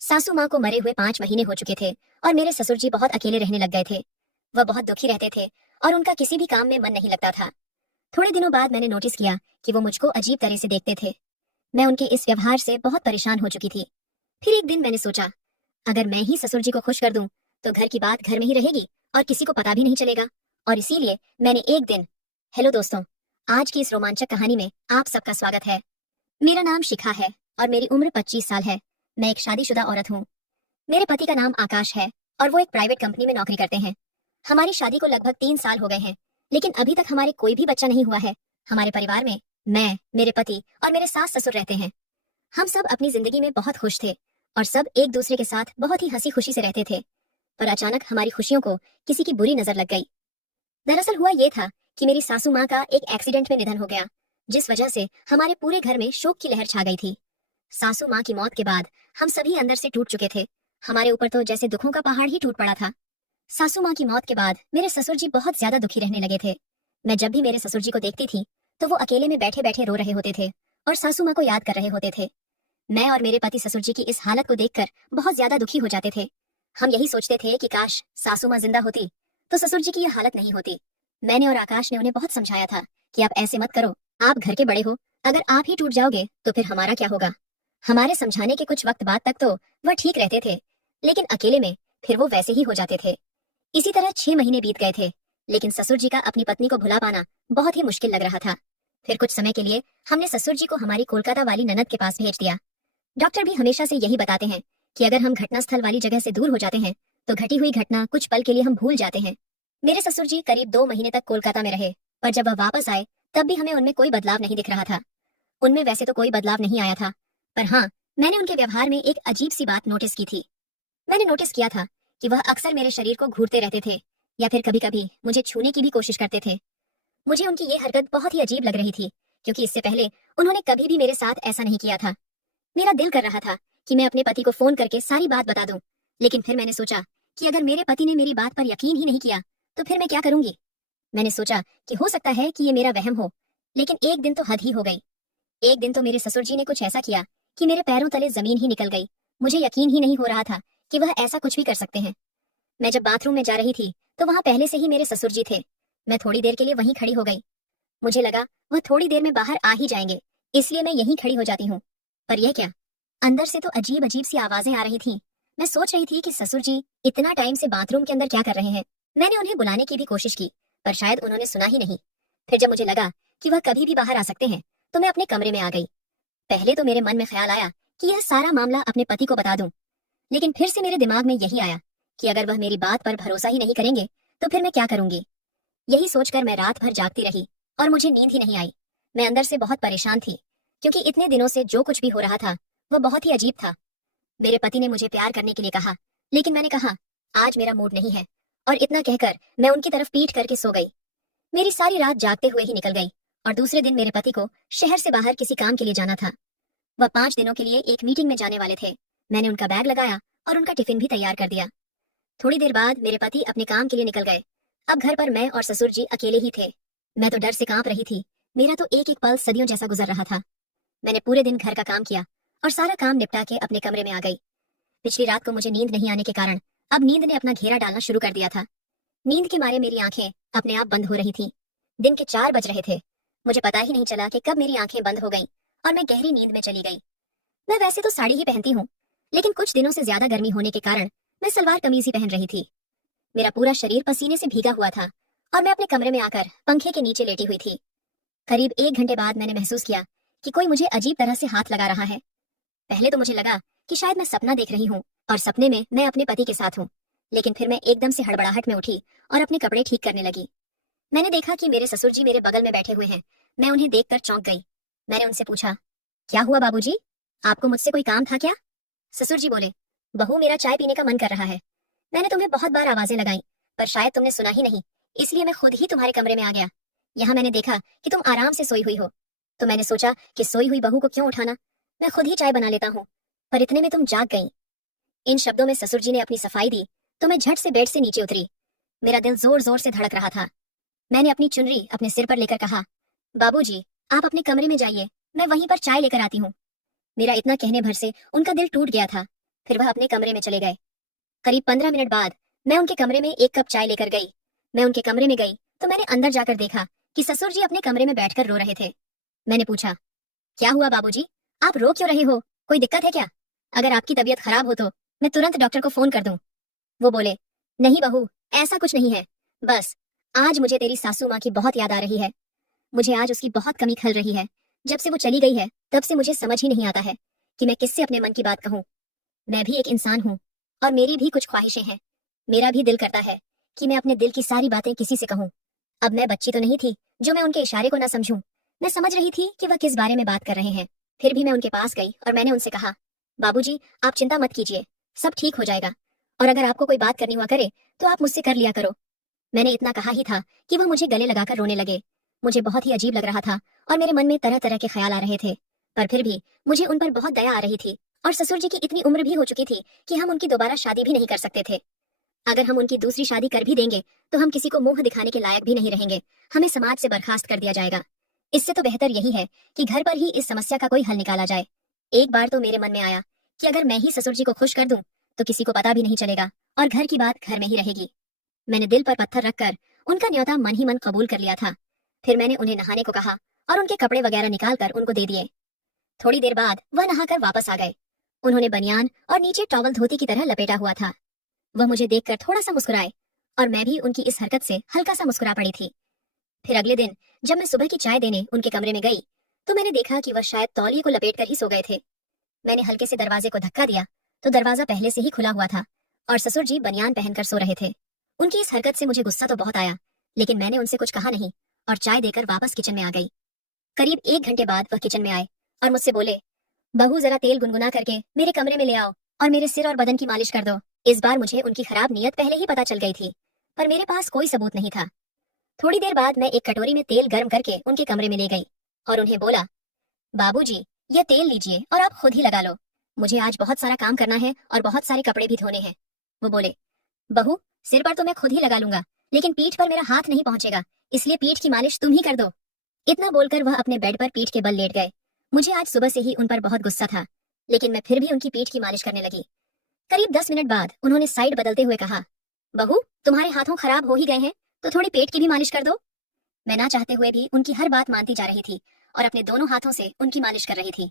सासू माँ को मरे हुए 5 महीने हो चुके थे और मेरे ससुर जी बहुत अकेले रहने लग गए थे। वह बहुत दुखी रहते थे और उनका किसी भी काम में मन नहीं लगता था। थोड़े दिनों बाद मैंने नोटिस किया कि वो मुझको अजीब तरह से देखते थे। मैं उनके इस व्यवहार से बहुत परेशान हो चुकी थी। फिर एक दिन मैंने सोचा, अगर मैं ही ससुर जी को खुश कर दूं तो घर की बात घर में ही रहेगी और किसी को पता भी नहीं चलेगा। और इसीलिए मैंने एक दिन हेलो दोस्तों, आज की इस रोमांचक कहानी में आप सबका स्वागत है। मेरा नाम शिखा है और मेरी उम्र 25 साल है। मैं एक शादीशुदा औरत हूँ। मेरे पति का नाम आकाश है और वो एक प्राइवेट कंपनी में नौकरी करते हैं। हमारी शादी को लगभग 3 साल हो गए हैं, लेकिन अभी तक हमारे कोई भी बच्चा नहीं हुआ है। हमारे परिवार में मैं, मेरे पति और मेरे सास ससुर रहते हैं। हम सब अपनी जिंदगी में बहुत खुश थे और सब एक दूसरे के साथ बहुत ही हंसी खुशी से रहते थे। पर अचानक हमारी खुशियों को किसी की बुरी नजर लग गई। दरअसल हुआ ये था कि मेरी सासू माँ का एक एक्सीडेंट में निधन हो गया, जिस वजह से हमारे पूरे घर में शोक की लहर छा गई थी। सासू माँ की मौत के बाद हम सभी अंदर से टूट चुके थे। हमारे ऊपर तो जैसे दुखों का पहाड़ ही टूट पड़ा था। सासू माँ की मौत के बाद मेरे ससुर जी बहुत ज्यादा दुखी रहने लगे थे। मैं जब भी मेरे ससुर जी को देखती थी तो वो अकेले में बैठे बैठे रो रहे होते थे और सासू माँ को याद कर रहे होते थे। मैं और मेरे पति ससुर जी की इस हालत को देखकर बहुत ज्यादा दुखी हो जाते थे। हम यही सोचते थे कि काश सासू माँ जिंदा होती तो ससुर जी की यह हालत नहीं होती। मैंने और आकाश ने उन्हें बहुत समझाया था कि आप ऐसे मत करो, आप घर के बड़े हो, अगर आप ही टूट जाओगे तो फिर हमारा क्या होगा। हमारे समझाने के कुछ वक्त बाद तक तो वह ठीक रहते थे, लेकिन अकेले में फिर वो वैसे ही हो जाते थे। इसी तरह 6 महीने बीत गए थे, लेकिन ससुर जी का अपनी पत्नी को भुला पाना बहुत ही मुश्किल लग रहा था। फिर कुछ समय के लिए हमने ससुर जी को हमारी कोलकाता वाली ननद के पास भेज दिया। डॉक्टर भी हमेशा से यही बताते हैं कि अगर हम घटनास्थल वाली जगह से दूर हो जाते हैं तो घटी हुई घटना कुछ पल के लिए हम भूल जाते हैं। मेरे ससुर जी करीब 2 महीने तक कोलकाता में रहे, पर जब वह वापस आए तब भी हमें उनमें कोई बदलाव नहीं दिख रहा था। उनमें वैसे तो कोई बदलाव नहीं आया था, पर हाँ, मैंने उनके व्यवहार में एक अजीब सी बात नोटिस की थी। मैंने नोटिस किया था कि वह अक्सर मेरे शरीर को घूरते रहते थे या फिर कभी कभी मुझे छूने की भी कोशिश करते थे। मुझे उनकी ये हरकत बहुत ही अजीब लग रही थी, क्योंकि इससे पहले उन्होंने कभी भी मेरे साथ ऐसा नहीं किया था। मेरा दिल कर रहा था कि मैं अपने पति को फोन करके सारी बात बता दूं, लेकिन फिर मैंने सोचा कि अगर मेरे पति ने मेरी बात पर यकीन ही नहीं किया तो फिर मैं क्या करूंगी। मैंने सोचा कि हो सकता है कि ये मेरा वहम हो, लेकिन एक दिन तो हद ही हो गई। एक दिन तो मेरे ससुर जी ने कुछ ऐसा किया कि मेरे पैरों तले जमीन ही निकल गई। मुझे यकीन ही नहीं हो रहा था कि वह ऐसा कुछ भी कर सकते हैं। मैं जब बाथरूम में जा रही थी तो वहां पहले से ही मेरे ससुर जी थे। मैं थोड़ी देर के लिए वहीं खड़ी हो गई। मुझे लगा वह थोड़ी देर में बाहर आ ही जाएंगे, इसलिए मैं यहीं खड़ी हो जाती हूँ। पर यह क्या, अंदर से तो अजीब अजीब सी आवाजें आ रही थीं। मैं सोच रही थी कि ससुर जी इतना टाइम से बाथरूम के अंदर क्या कर रहे हैं। मैंने उन्हें बुलाने की भी कोशिश की, पर शायद उन्होंने सुना ही नहीं। फिर जब मुझे लगा कि वह कभी भी बाहर आ सकते हैं तो मैं अपने कमरे में आ गई। पहले तो मेरे मन में ख्याल आया कि यह सारा मामला अपने पति को बता दूं, लेकिन फिर से मेरे दिमाग में यही आया कि अगर वह मेरी बात पर भरोसा ही नहीं करेंगे तो फिर मैं क्या करूंगी। यही सोचकर मैं रात भर जागती रही और मुझे नींद ही नहीं आई। मैं अंदर से बहुत परेशान थी, क्योंकि इतने दिनों से जो कुछ भी हो रहा था वह बहुत ही अजीब था। मेरे पति ने मुझे प्यार करने के लिए कहा, लेकिन मैंने कहा आज मेरा मूड नहीं है, और इतना कहकर मैं उनकी तरफ पीठ करके सो गई। मेरी सारी रात जागते हुए ही निकल गई और दूसरे दिन मेरे पति को शहर से बाहर किसी काम के लिए जाना था। वह 5 दिनों के लिए एक मीटिंग में जाने वाले थे। मैंने उनका बैग लगाया और उनका टिफिन भी तैयार कर दिया। थोड़ी देर बाद मेरे पति अपने काम के लिए निकल गए। अब घर पर मैं और ससुर जी अकेले ही थे। मैं तो डर से कांप रही थी। मेरा तो एक एक पल सदियों जैसा गुजर रहा था। मैंने पूरे दिन घर का काम किया और सारा काम निपटा के अपने कमरे में आ गई। पिछली रात को मुझे नींद नहीं आने के कारण अब नींद ने अपना घेरा डालना शुरू कर दिया था। नींद के मारे मेरी आंखें अपने आप बंद हो रही थीं। दिन के 4 बज रहे थे। मुझे पता ही नहीं चला कि कब मेरी आंखें बंद हो गईं और मैं गहरी नींद में चली गई। मैं वैसे तो साड़ी ही पहनती हूँ, लेकिन कुछ दिनों से ज्यादा गर्मी होने के कारण मैं सलवार कमीज ही पहन रही थी। मेरा पूरा शरीर पसीने से भीगा हुआ था और मैं अपने कमरे में आकर पंखे के नीचे लेटी हुई थी। करीब 1 घंटे बाद मैंने महसूस किया कि कोई मुझे अजीब तरह से हाथ लगा रहा है। पहले तो मुझे लगा कि शायद मैं सपना देख रही हूँ और सपने में मैं अपने पति के साथ हूँ, लेकिन फिर मैं एकदम से हड़बड़ाहट में उठी और अपने कपड़े ठीक करने लगी। मैंने देखा कि मेरे ससुर जी मेरे बगल में बैठे हुए हैं। मैं उन्हें देखकर चौंक गई। मैंने उनसे पूछा, क्या हुआ बाबूजी, आपको मुझसे कोई काम था क्या? ससुर जी बोले, बहू मेरा चाय पीने का मन कर रहा है। मैंने तुम्हें बहुत बार आवाजें लगाई, पर शायद तुमने सुना ही नहीं, इसलिए मैं खुद ही तुम्हारे कमरे में आ गया। यहाँ मैंने देखा कि तुम आराम से सोई हुई हो, तो मैंने सोचा कि सोई हुई बहू को क्यों उठाना, मैं खुद ही चाय बना लेता हूँ। पर इतने में तुम जाग गई। इन शब्दों में ससुर जी ने अपनी सफाई दी तो मैं झट से बेड से नीचे उतरी। मेरा दिल जोर जोर से धड़क रहा था। मैंने अपनी चुनरी अपने सिर पर लेकर कहा, बाबूजी आप अपने कमरे में जाइए, मैं वहीं पर चाय लेकर आती हूँ। मेरा इतना कहने भर से उनका दिल टूट गया था। फिर वह अपने कमरे में चले गए। करीब 15 मिनट बाद मैं उनके कमरे में एक कप चाय लेकर गई। मैं उनके कमरे में गई तो मैंने अंदर जाकर देखा कि ससुर जी अपने कमरे में बैठकर रो रहे थे। मैंने पूछा, क्या हुआ बाबूजी, आप रो क्यों रहे हो, कोई दिक्कत है क्या? अगर आपकी तबीयत खराब हो तो मैं तुरंत डॉक्टर को फोन कर दूं। वो बोले, नहीं बहू, ऐसा कुछ नहीं है, बस आज मुझे तेरी सासू माँ की बहुत याद आ रही है। मुझे आज उसकी बहुत कमी खल रही है। जब से वो चली गई है तब से मुझे समझ ही नहीं आता है कि मैं किससे अपने मन की बात कहूँ। मैं भी एक इंसान हूँ और मेरी भी कुछ ख्वाहिशें हैं। मेरा भी दिल करता है कि मैं अपने दिल की सारी बातें किसी से कहूँ। अब मैं बच्ची तो नहीं थी जो मैं उनके इशारे को ना समझूं। मैं समझ रही थी कि वह किस बारे में बात कर रहे हैं। फिर भी मैं उनके पास गई और मैंने उनसे कहा, बाबूजी आप चिंता मत कीजिए, सब ठीक हो जाएगा, और अगर आपको कोई बात करनी हुआ करे तो आप मुझसे कर लिया करो। मैंने इतना कहा ही था कि वह मुझे गले लगाकर रोने लगे। मुझे बहुत ही अजीब लग रहा था और मेरे मन में तरह तरह के ख्याल आ रहे थे, पर फिर भी मुझे उन पर बहुत दया आ रही थी। और ससुर जी की इतनी उम्र भी हो चुकी थी कि हम उनकी दोबारा शादी भी नहीं कर सकते थे। अगर हम उनकी दूसरी शादी कर भी देंगे तो हम किसी को मुंह दिखाने के लायक भी नहीं रहेंगे, हमें समाज से बर्खास्त कर दिया जाएगा। इससे तो बेहतर यही है कि घर पर ही इस समस्या का कोई हल निकाला जाए। एक बार तो मेरे मन में आया कि अगर मैं ही ससुर जी को खुश कर दूं तो किसी को पता भी नहीं चलेगा और घर की बात घर में ही रहेगी। मैंने दिल पर पत्थर रखकर उनका न्योता मन ही मन कबूल कर लिया था। फिर मैंने उन्हें नहाने को कहा और उनके कपड़े वगैरह निकाल कर उनको दे दिए। थोड़ी देर बाद वह नहाकर वापस आ गए। उन्होंने बनियान और नीचे टॉवल धोती की तरह लपेटा हुआ था। वह मुझे देखकर थोड़ा सा मुस्कुराए और मैं भी उनकी इस हरकत से हल्का सा मुस्कुरा पड़ी थी। फिर अगले दिन जब मैं सुबह की चाय देने उनके कमरे में गई तो मैंने देखा कि वह शायद तौलिए को लपेट कर ही सो गए थे। मैंने हल्के से दरवाजे को धक्का दिया तो दरवाजा पहले से ही खुला हुआ था और ससुर जी बनियान पहनकर सो रहे थे। उनकी इस हरकत से मुझे गुस्सा तो बहुत आया, लेकिन मैंने उनसे कुछ कहा नहीं और चाय देकर वापस किचन में आ गई। करीब 1 घंटे बाद वह किचन में आए और मुझसे बोले, बहू जरा तेल गुनगुना करके मेरे कमरे में ले आओ और मेरे सिर और बदन की मालिश कर दो। इस बार मुझे उनकी खराब नीयत पहले ही पता चल गई थी, पर मेरे पास कोई सबूत नहीं था। थोड़ी देर बाद मैं एक कटोरी में तेल गर्म करके उनके कमरे में ले गई और उन्हें बोला, बाबूजी यह तेल लीजिए और आप खुद ही लगा लो, मुझे आज बहुत सारा काम करना है और बहुत सारे कपड़े भी धोने हैं। वो बोले, बहू सिर पर तो मैं खुद ही लगा लूंगा, लेकिन पीठ पर मेरा हाथ नहीं पहुंचेगा, इसलिए पीठ की मालिश तुम ही कर दो। इतना बोलकर वह अपने बेड पर पीठ के बल लेट गए। मुझे आज सुबह से ही उन पर बहुत गुस्सा था, लेकिन मैं फिर भी उनकी पीठ की मालिश करने लगी। करीब 10 मिनट बाद उन्होंने साइड बदलते हुए कहा, बहू तुम्हारे हाथों खराब हो ही गए हैं तो थोड़ी पेट की भी मालिश कर दो। मैं ना चाहते हुए भी उनकी हर बात मानती जा रही थी और अपने दोनों हाथों से उनकी मालिश कर रही थी।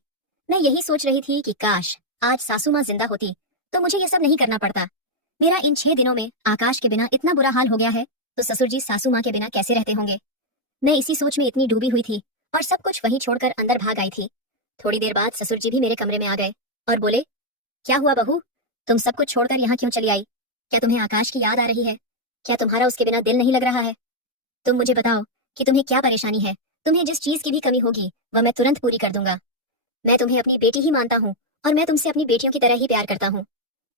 मैं यही सोच रही थी कि काश आज सासू माँ जिंदा होती तो मुझे ये सब नहीं करना पड़ता। मेरा इन 6 दिनों में आकाश के बिना इतना बुरा हाल हो गया है तो ससुर जी सासू माँ के बिना कैसे रहते होंगे। मैं इसी सोच में इतनी डूबी हुई थी और सब कुछ वहीं छोड़कर अंदर भाग आई थी। थोड़ी देर बाद ससुर जी भी मेरे कमरे में आ गए और बोले, क्या हुआ बहू, तुम सब कुछ छोड़कर यहाँ क्यों चली आई? क्या तुम्हें आकाश की याद आ रही है? क्या तुम्हारा उसके बिना दिल नहीं लग रहा है? तुम मुझे बताओ कि तुम्हें क्या परेशानी है। तुम्हें जिस चीज की भी कमी होगी वह मैं तुरंत पूरी कर दूंगा। मैं तुम्हें अपनी बेटी ही मानता हूँ और मैं तुमसे अपनी बेटियों की तरह ही प्यार करता हूँ।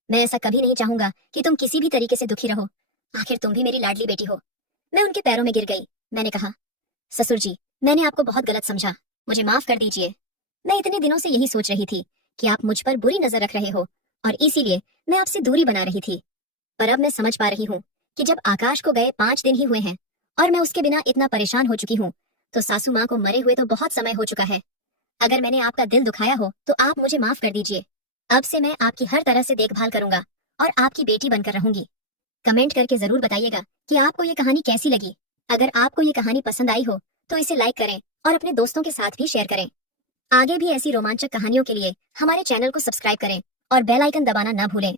मैं ऐसा कभी नहीं चाहूंगा कि तुम किसी भी तरीके से दुखी रहो। आखिर तुम भी मेरी लाडली बेटी हो। मैं उनके पैरों में गिर गई। मैंने कहा, ससुर जी मैंने आपको बहुत गलत समझा, मुझे माफ कर दीजिए। मैं इतने दिनों से यही सोच रही थी कि आप मुझ पर बुरी नजर रख रहे हो और इसीलिए मैं आपसे दूरी बना रही थी। पर अब मैं समझ पा रही हूँ कि जब आकाश को गए 5 दिन ही हुए हैं और मैं उसके बिना इतना परेशान हो चुकी हूँ तो सासू माँ को मरे हुए तो बहुत समय हो चुका है। अगर मैंने आपका दिल दुखाया हो तो आप मुझे माफ कर दीजिए। अब से मैं आपकी हर तरह से देखभाल करूंगा और आपकी बेटी बनकर रहूंगी। कमेंट करके जरूर बताइएगा कि आपको ये कहानी कैसी लगी। अगर आपको ये कहानी पसंद आई हो तो इसे लाइक करें और अपने दोस्तों के साथ भी शेयर करें। आगे भी ऐसी रोमांचक कहानियों के लिए हमारे चैनल को सब्सक्राइब करें और बेल आइकन दबाना ना भूलें।